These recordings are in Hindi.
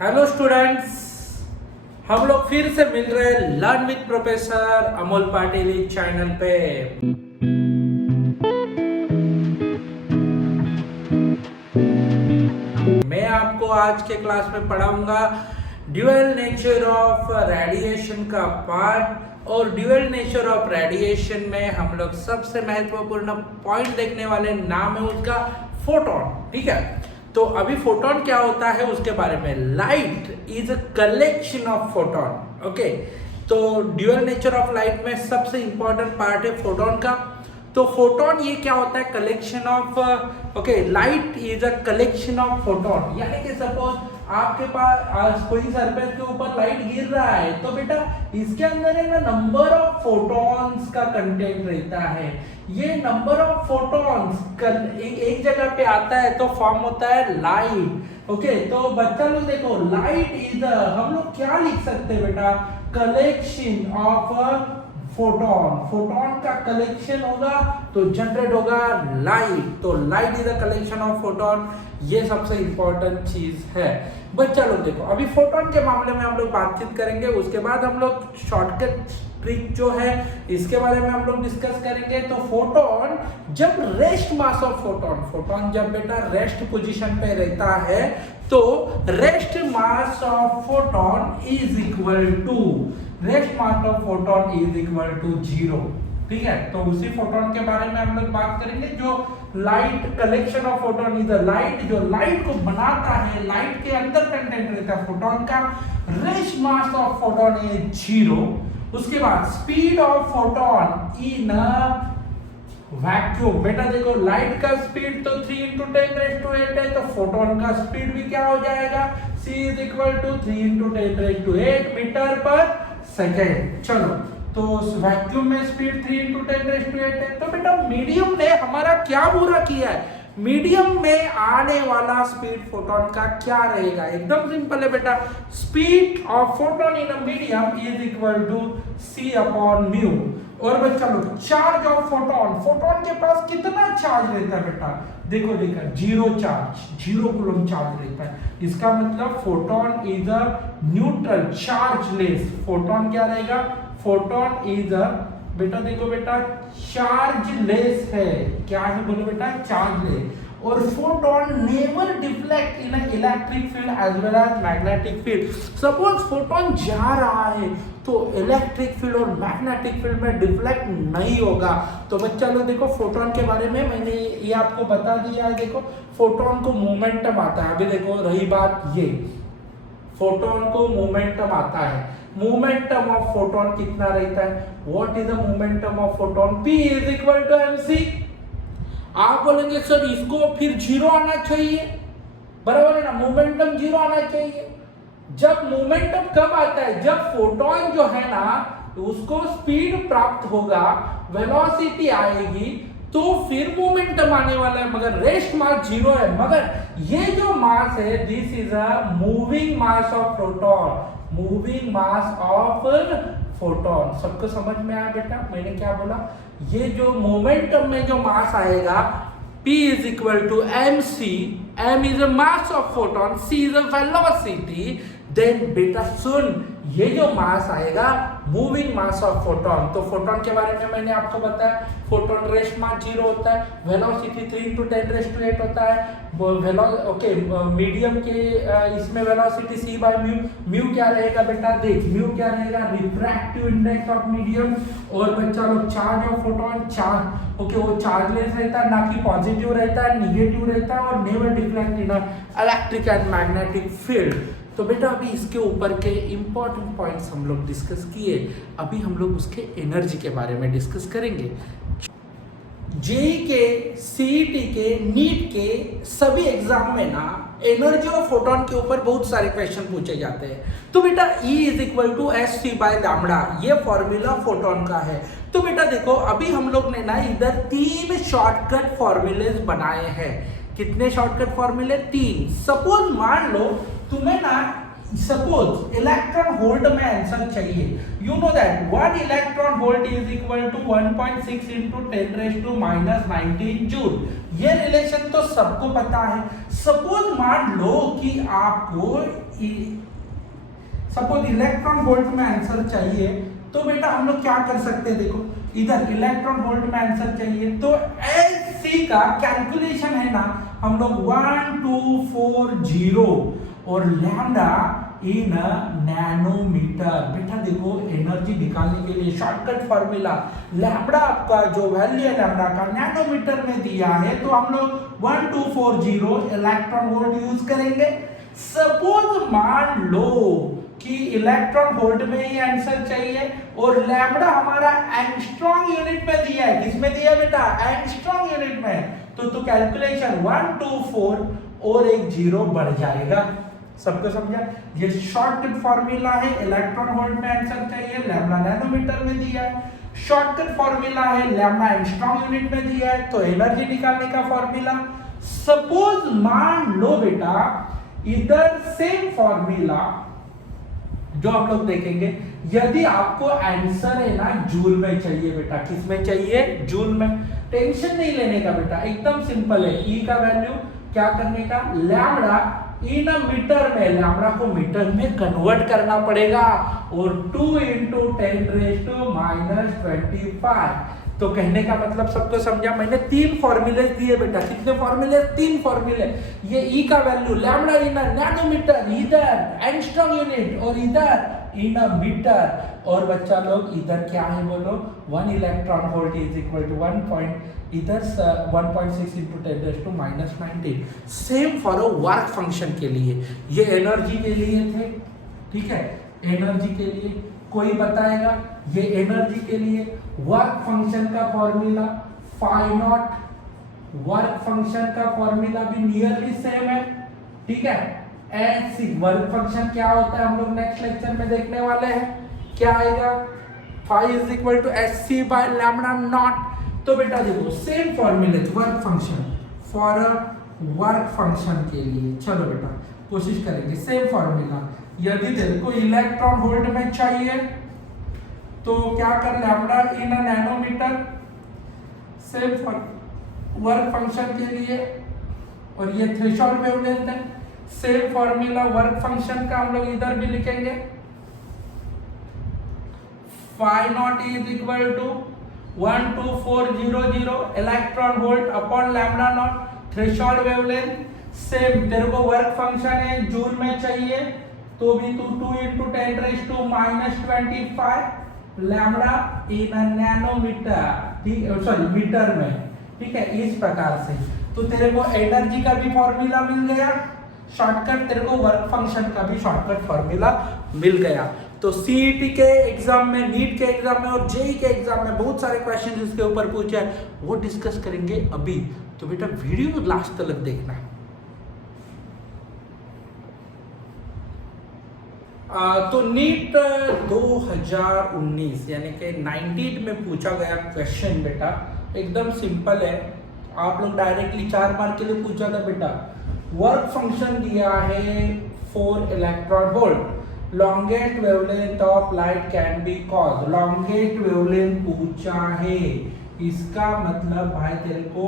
हेलो स्टूडेंट्स, हम लोग फिर से मिल रहे हैं learn with professor Amol Patil इस चैनल पे। मैं आपको आज के क्लास में पढ़ाऊंगा ड्यूअल नेचर ऑफ रेडिएशन का पार्ट। और ड्यूअल नेचर ऑफ रेडिएशन में हम लोग सबसे महत्वपूर्ण पॉइंट देखने वाले, नाम है उसका फोटोन। ठीक है, तो अभी फोटोन क्या होता है उसके बारे में। Light is a collection of photon. Okay, तो ड्यूअल नेचर ऑफ लाइट में सबसे इंपॉर्टेंट पार्ट है फोटोन का। तो फोटोन ये क्या होता है? Collection of, okay, light is a collection of photon. यानी कि सपोज आपके पास कोई सरफेस के ऊपर लाइट गिर रहा है, तो बेटा इसके अंदर है ना नंबर ऑफ फोटॉन्स का कंटेंट रहता है। ये नंबर ऑफ फोटॉन्स एक जगह पे आता है तो फॉर्म होता है लाइट। ओके, तो बच्चा लोग देखो, लाइट इज हम लोग क्या लिख सकते हैं बेटा? Collection of photon. फोटोन का कलेक्शन होगा तो जनरेट होगा लाइट। तो light is a collection of photon. ये सबसे इंपॉर्टेंट चीज है। बच्चा लोग देखो, अभी फोटोन के मामले में हम लोग बातचीत करेंगे, उसके बाद हम लोग शॉर्टकट ट्रिक जो है इसके बारे में हम लोग डिस्कस करेंगे। तो फोटोन जब रेस्ट मास ऑफ फोटोन जब बेटा रेस्ट पोजीशन पे रहता है तो rest mass of photon is equal to zero. ठीक है, तो उसी फोटोन के बारे में हम लोग बात करेंगे। जो light collection of photon is light, जो लाइट को बनाता है, लाइट के अंदर कंटेंट रहता है फोटोन का। Rest mass of photon is zero. उसके बाद speed of photon in vacuum. बेटा देखो, लाइट का स्पीड तो 3 × 10⁸ है, तो फोटोन का स्पीड भी क्या हो जाएगा? c = 3 × 10⁸ मीटर पर सेकेंड। चलो, तो वैक्यूम में स्पीड 3 × 10⁸ है। तो बेटा मीडियम ने हमारा क्या बुरा किया है? मीडियम में आने वाला स्पीड फोटोन का क्या रहेगा? एकदम सिंपल है बेटा, speed of photon in a medium is equal to c/μ। और बच्चा लोग, चार्ज ऑफ फोटोन के पास कितना चार्ज रहता है बेटा? देखो जीरो चार्ज, 0 कूलम चार्ज रहता है। इसका मतलब photon is a neutral chargeless. Photon क्या रहेगा? फोटोन इज अ, बेटा देखो बेटा, चार्जलेस है। क्या है बोलो बेटा? चार्जलेस। और photon never deflect in electric field as well as magnetic field. Suppose photon जा रहा है तो इलेक्ट्रिक फील्ड और मैग्नेटिक फील्ड में डिफ्लेक्ट नहीं होगा। तो बच्चा लोग देखो, फोटोन के बारे में मैंने ये आपको बता दिया है। देखो, फोटोन को मोमेंटम आता है। अभी देखो, रही बात ये, फोटोन को मोमेंटम आता है। मोमेंटम ऑफ फोटोन कितना रहता है? What is the momentum of photon? p = mc। आप बोलेंगे सर इसको फिर 0 आना चाहिए, बराबर है ना? मोमेंटम 0 आना चाहिए। जब मोमेंटम कब आता है? जब फोटोन जो है ना उसको स्पीड प्राप्त होगा, वेलोसिटी आएगी, तो फिर मोमेंटम आने वाला है। मगर रेस्ट मास 0 है। मगर ये जो मास है, this is a moving mass of proton, moving mass of photon. सबको समझ में आया बेटा मैंने क्या बोला? ये जो मोमेंटम में जो मास आएगा, p = mc, m is a mass of photon, c is a velocity, then बेटा सुन, ये जो मास आएगा मूविंग मास ऑफ फोटोन। तो फोटोन के बारे में मैंने आपको बताया, फोटोन रेस्ट मास 0 होता है, वेलोसिटी 3 × 10⁸ होता है। ओके, मीडियम के इसमें वेलोसिटी c/μ। म्यू क्या रहेगा बेटा? देख, म्यू क्या रहेगा? Refractive index of medium. और बच्चा लोग, charge of photon, charge, okay, वो चार्जलेस रहता है, ना कि पॉजिटिव रहता है, निगेटिव रहता है, और never deflect in electric and magnetic field. तो बेटा अभी इसके ऊपर के इंपॉर्टेंट पॉइंट्स हम लोग डिस्कस किए। अभी हम लोग उसके एनर्जी के बारे में डिस्कस करेंगे। जेई के, सीईटी के, नीट के सभी एग्जाम में ना एनर्जी ऑफ फोटोन के ऊपर बहुत सारे क्वेश्चन पूछे जाते हैं। तो बेटा E = hc/λ, ये फॉर्मूला फोटोन का है। तो बेटा देखो, अभी हम लोग ने ना इधर 3 शॉर्टकट फॉर्मूलेज बनाए हैं। कितने शॉर्टकट फॉर्मूले? 3। सपोज मान लो तुम्हें ना सपोज इलेक्ट्रॉन वोल्ट में आंसर चाहिए, you know that 1 electron volt is equal to 1.6 into 10⁻⁻19 joule. ये रिलेशन तो सबको पता है। सपोज मान लो कि आपको सपोज इलेक्ट्रॉन वोल्ट में आंसर चाहिए, तो बेटा हम लोग क्या कर सकते हैं, देखो इधर इलेक्ट्रॉन वोल्ट में आंसर चाहिए तो एच का कैलकुलेशन है ना, हम लोग 1240 और लैम्डा इन नैनोमीटर। बेटा देखो एनर्जी निकालने के लिए शॉर्टकट फार्मूला, लैम्डा आपका जो वैल्यू है लैम्डा का नैनोमीटर में दिया है, तो हम लोग 1240 इलेक्ट्रॉन वोल्ट यूज करेंगे। सपोज मान लो कि इलेक्ट्रॉन वोल्ट में ही आंसर चाहिए और लैम्डा हमारा एंगस्ट्रॉम यूनिट में दिया है। किसमें दिया है बेटा, एंगस्ट्रॉम यूनिट में। तो कैलकुलेशन 124 और एक जीरो बढ़ जाएगा। सबको समझा? ये शॉर्टकट फार्मूला है, इलेक्ट्रॉन वोल्ट में आंसर चाहिए, लैम्डा नैनोमीटर में दिया है। शॉर्टकट फार्मूला है, लैम्डा एंगस्ट्रॉम यूनिट में दिया है, तो एनर्जी निकालने का फार्मूला। सपोज मान लो बेटा इधर सेम फार्मूला जो हम लोग देखेंगे, यदि आपको आंसर है ना जूल में चाहिए बेटा, किस में चाहिए, जूल में। टेंशन नहीं लेने का बेटा, एकदम सिंपल है। ई का वैल्यू क्या करने का, लैम्डा इन मीटर में, लैम्डा को मीटर में कन्वर्ट करना पड़ेगा और 2 इंटू 10⁻⁻25। तो कहने का मतलब सबको समझा? मैंने 3 फॉर्मूले दिए बेटा। कितने फॉर्मूले? 3 फॉर्मूले। ये ई का वैल्यू लैम्डा इन नैनोमीटर, इधर एंगस्ट्रॉम यूनिट और इधर इन मीटर। और बच्चा लोग इधर क्या है बोलो, 1 electron volt is equal to 1.6 into 10⁻⁻19। Same for a work function के लिए, ये एनर्जी के लिए थे, ठीक है, एनर्जी के लिए। कोई बताएगा ये एनर्जी के लिए वर्क फंक्शन का formula phi naught, work function का फॉर्मूला भी नियरली सेम है, ठीक है। एच सी वर्क फंक्शन क्या होता है हम लोग नेक्स्ट लेक्चर में देखने वाले हैं। क्या आएगा, phi is equal to h c by lambda naught. तो बेटा देखो सेम फॉर्मूले work function for a work function के लिए। चलो बेटा कोशिश करेंगे सेम फॉर्मूला। यदि तेरे को इलेक्ट्रॉन वोल्ट में चाहिए तो क्या कर, lambda in nanometer, same for work function के लिए। और ये थ्रेशोल्ड वेवलेंथ है, सेम फॉर्मूला वर्क फंक्शन का हम लोग इधर भी लिखेंगे। Phi naught is equal to 12400 electron volt upon lambda naught, threshold wavelength. Same तेरे को वर्क फंक्शन है जूल में चाहिए तो भी तू 2 इंटू 10⁻⁻25 लैम्डा इन नैनोमीटर, ठीक है, सॉरी मीटर में, ठीक है। इस प्रकार से तो तेरे को एनर्जी का भी फॉर्मूला मिल गया, शॉर्टकट तेरे को वर्क फंक्शन का भी शॉर्टकट फॉर्मूला मिल गया। तो सीईटी के एग्जाम में, नीट के एग्जाम में और जेई के एग्जाम में बहुत सारे क्वेश्चन इसके ऊपर पूछे हैं, वो डिस्कस करेंगे अभी। तो बेटा वीडियो लास्ट तक देखना। तो नीट 2019 यानी कि 19 में पूछा गया क्वेश्चन बेटा एकदम सिंपल है। आप लोग डायरेक्टली 4 मार्क के लिए पूछा था बेटा। वर्क फंक्शन दिया है 4 electron volt, longest wavelength of light can be cause, longest wavelength पूछा है, इसका मतलब भाई तेरे को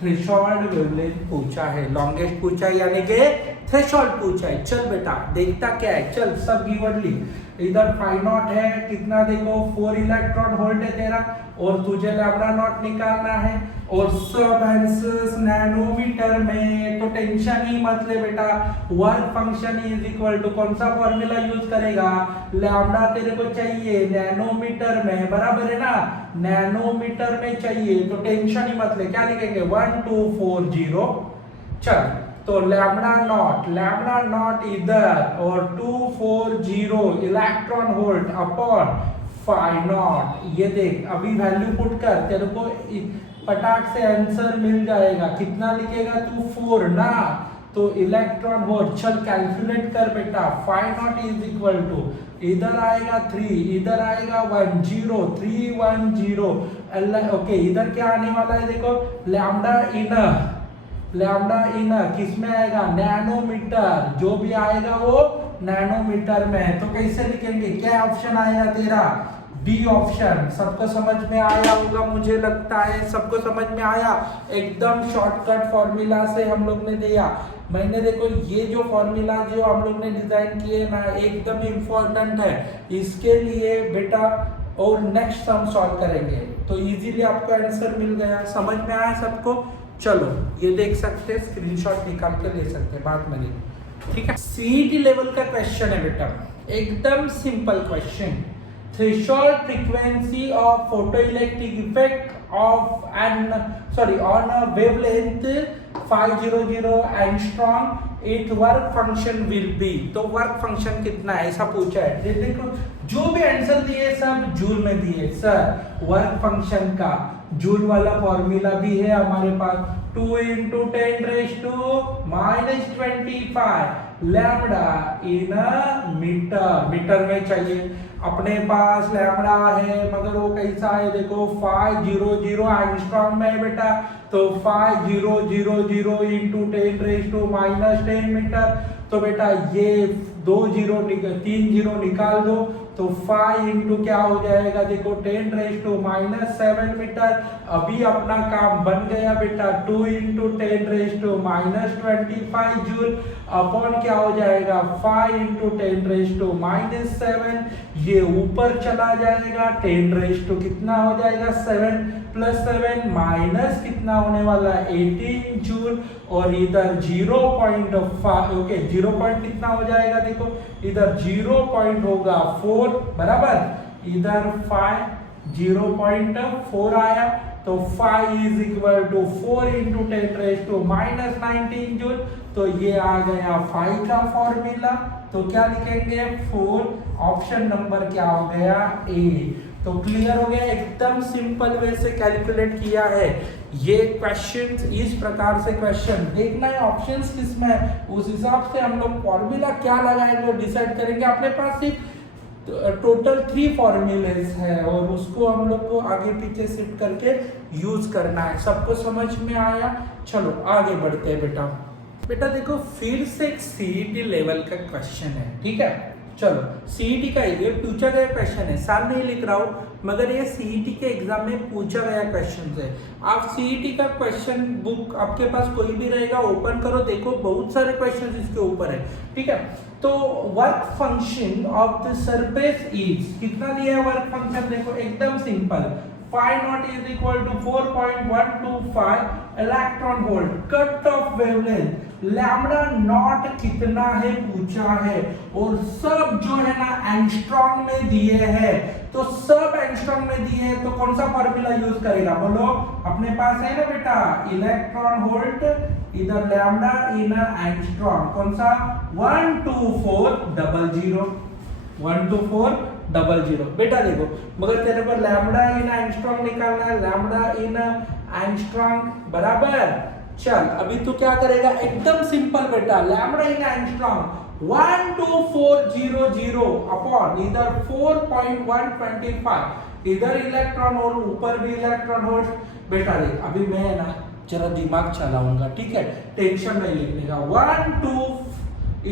थ्रेशोल्ड वेवलेंथ पूछा है, लॉन्गेस्ट पूछा है यानी कि थ्रेशोल्ड पूछा है। चल बेटा देखता क्या है, चल सब गिवनली। इधर फाई नॉट है कितना, देखो 4 इलेक्ट्रॉन वोल्ट है तेरा और तुझे लैम्डा नॉट निकालना है और सब आंसर्स नैनोमीटर में। तो टेंशन ही मत ले बेटा, work function is equal to कौन सा फॉर्मूला यूज करेगा, लैम्डा तेरे को चाहिए नैनोमीटर में, बराबर है ना, नैनोमीटर में चाहिए। तो टेंशन ही मत ले, क्या लिखेंगे 1240। चल तो लैम्डा नॉट इधर और 240 electron volt upon phi naught. ये देख अभी वैल्यू पुट कर, तेरे को पटाख से आंसर मिल जाएगा। कितना लिखेगा तू 4 ना, तो इलेक्ट्रॉन वोल्ट। चल कैलकुलेट कर बेटा, phi naught is equal to इधर आएगा 3, इधर आएगा 1 0 310। ओके इधर क्या आने वाला है देखो, लैम्डा इन किस में आएगा, नैनोमीटर। जो भी आएगा वो नैनोमीटर में है। तो कैसे लिखेंगे, क्या ऑप्शन आएगा तेरा, डी ऑप्शन। सबको समझ में आया होगा, मुझे लगता है सबको समझ में आया। एकदम शॉर्टकट फॉर्मूला से हम लोग ने दिया। मैंने देखो ये जो फॉर्मूला जो हम लोग ने डिजाइन किए ना एकदम इम्पोर्टेंट है इसके लिए बेटा। और नेक्स्ट सम सॉल्व करेंगे तो इजीली आपको आंसर मिल गया। समझ में आया सबको? चलो ये देख सकते हैं, स्क्रीनशॉट निकाल के ले सकते हैं, बात में ठीक है। सीईटी लेवल का क्वेश्चन है बेटा, एकदम simple question. Threshold frequency of photoelectric effect of on a wavelength 500 angstrom, it work function will be. तो वर्क फंक्शन कितना है ऐसा पूछा है। देखो जो भी आंसर दिए सब जूल में दिए सर। वर्क फंक्शन का जूल वाला फॉर्मूला भी है हमारे पास, 2 × 10⁻⁻25 लैम्बडा इन मीटर। मीटर में चाहिए अपने पास लैम्बडा है, मगर वो कैसा है देखो 500 एंगस्ट्रॉम में है बेटा। तो 500 × 10⁻10 मीटर। तो बेटा ये 3 जीरो निकाल दो तो 5 इंटू क्या हो जाएगा देखो 10⁻⁻7 मीटर। अभी अपना काम बन गया बेटा। 2 × 10⁻25 जूल अपॉन क्या हो जाएगा 5 × 10⁻7। ये ऊपर चला जाएगा 10 कितना हो जाएगा 7 + 7 माइनस कितना होने वाला 18 जूल। और इधर 0.5 ओके 0 पॉइंट कितना हो जाएगा देखो इधर 0 पॉइंट होगा 4 बराबर, इधर 5 0.4 आया। तो 5 = 4 × 10⁻19 जूल। तो ये आ गया 5 का फॉर्मूला। तो क्या लिखेंगे 4, ऑप्शन नंबर क्या हो गया ए। तो क्लियर हो गया, एकदम सिंपल वे से कैलकुलेट किया है। ये क्वेश्चन इस प्रकार से क्वेश्चन देखना है ऑप्शंस किसमें है, उस हिसाब से हम लोग फॉर्मूला क्या लगाएंगे डिसाइड करेंगे। अपने पास सिर्फ टोटल 3 फॉर्मूलेज है और उसको हम लोग को आगे पीछे शिफ्ट करके यूज करना है। सबको समझ में आया? चलो आगे बढ़ते हैं बेटा। बेटा देखो फिर से एक सीईटी लेवल का क्वेश्चन है, ठीक है। चलो सीईटी का ये पूछा गया क्वेश्चन है, साल नहीं लिख रहा हूँ मगर ये सीईटी के एग्जाम में पूछा गया क्वेश्चन है। आप सीईटी का क्वेश्चन बुक आपके पास कोई भी रहेगा, ओपन करो, देखो बहुत सारे क्वेश्चन इसके ऊपर है, ठीक है। तो work function of the surface is कितना दिया है वर्क फंक्शन देखो एकदम simple. Phi0 = 4.125 electron volt. Cut off wavelength lambda naught कितना है पूछा है और सब जो है ना एंगस्ट्रॉम में दिए हैं। तो सब एंगस्ट्रॉम में दिए हैं तो कौन सा फार्मूला यूज करेगा बोलो? अपने पास है ना बेटा इलेक्ट्रॉन वोल्ट, इधर लैम्बडा इन एंगस्ट्रॉम, कौन सा 12400 12400 बेटा देखो। मगर तेरे पर लैम्बडा इन एंगस्ट्रॉम निकालना है, लैम्बडा इन एंगस्ट्रॉम बराबर। चल अभी तू क्या करेगा एकदम सिंपल बेटा, लैम्बडा इन एंगस्ट्रॉम 12400 अपॉन इधर 4.125, इधर इलेक्ट्रॉन और ऊपर भी इलेक्ट्रॉन वोल्ट। बेटा देख अभी मैं ना जरा दिमाग चलाऊंगा, ठीक है, टेंशन नहीं लिखने का। 1 2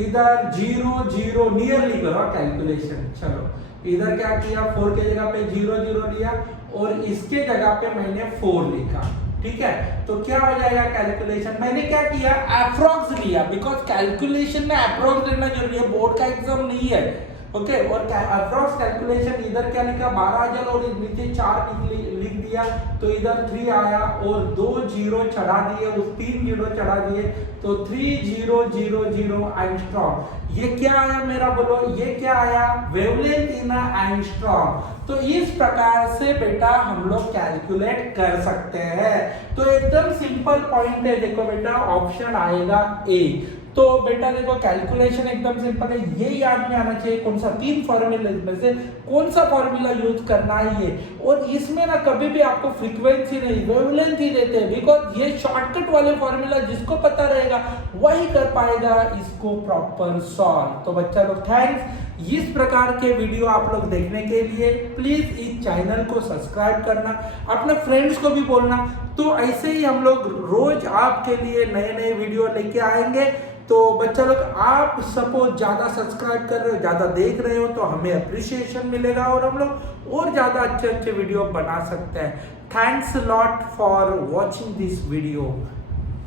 इधर 0 नियरली करो कैलकुलेशन। चलो इधर क्या किया 4 के जगह पे 0 लिया और इसके जगह पे मैंने 4 लिखा, ठीक है। तो क्या हो जाएगा कैलकुलेशन, मैंने क्या किया अप्रॉक्स लिया, बिकॉज कैलकुलेशन में अप्रॉक्स लेना जरूरी है, बोर्ड का एग्जाम नहीं है, ओके। और अप्रॉक्स कैलकुलेशन इधर क्या लिखा 12 और नीचे 4 लिख दिया तो इधर 3 आया और 2 0 चढ़ा दिए, उस 3 0 चढ़ा दिए तो 3000 एंगस्ट्रॉम। ये क्या आया मेरा बोलो, ये क्या आया वेवलेंथ इन एंगस्ट्रॉम। तो इस प्रकार से बेटा हम लोग कैलकुलेट कर सकते हैं। तो एकदम सिंपल पॉइंट है, देखो बेटा ऑप्शन आएगा ए। तो बेटा देखो कैलकुलेशन एकदम सिंपल है, ये याद में आना चाहिए कौन सा 3 फॉर्मूले में से कौन सा फॉर्मूला यूज करना है ये। और इसमें ना कभी भी आपको फ्रीक्वेंसी नहीं वेवलेंथ ही देते हैं, बिकॉज ये शॉर्टकट वाले फॉर्मूला जिसको पता रहेगा वही कर पाएगा इसको प्रॉपर सॉल्व। तो बच्चा लोग थैंक्स, इस प्रकार के वीडियो आप लोग देखने के लिए प्लीज इस चैनल को सब्सक्राइब करना, अपने फ्रेंड्स को भी बोलना। तो ऐसे ही हम लोग रोज आपके लिए नए नए वीडियो लेके आएंगे। तो बच्चा लोग, आप सपोज ज़्यादा सब्सक्राइब कर रहे हो, ज़्यादा देख रहे हो, तो हमें अप्रिसिएशन मिलेगा और हम लोग और ज़्यादा अच्छे अच्छे वीडियो बना सकते हैं। Thanks lot for watching this video.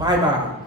Bye bye.